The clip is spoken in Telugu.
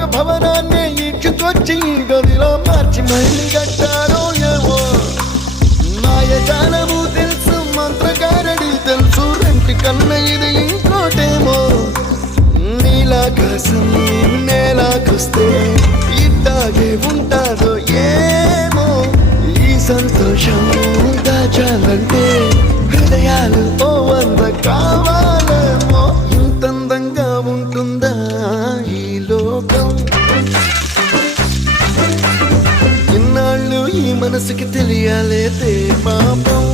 ఒక భవనాన్ని ఈడ్చుకొచ్చి గదిలో మార్చి మళ్ళీ కట్టారో ఏమో మాయజాలము తెలుసు మంత్రగారడి తెలుసు రెంటి కన్న ఇది ఇంకోటేమో నీలాకాశం నేలాకొస్తే ఇట్టాగే ఉంటాదో ఏమో ఈ సంతోషం దాచాలంటే హృదయాలు ఓ వంద కావాలేమో ఇంతందంగా ఉంటుందా ఈ లోకం ఇన్నాళ్ళు ఈ మనసుకి తెలియాలేదే పాపం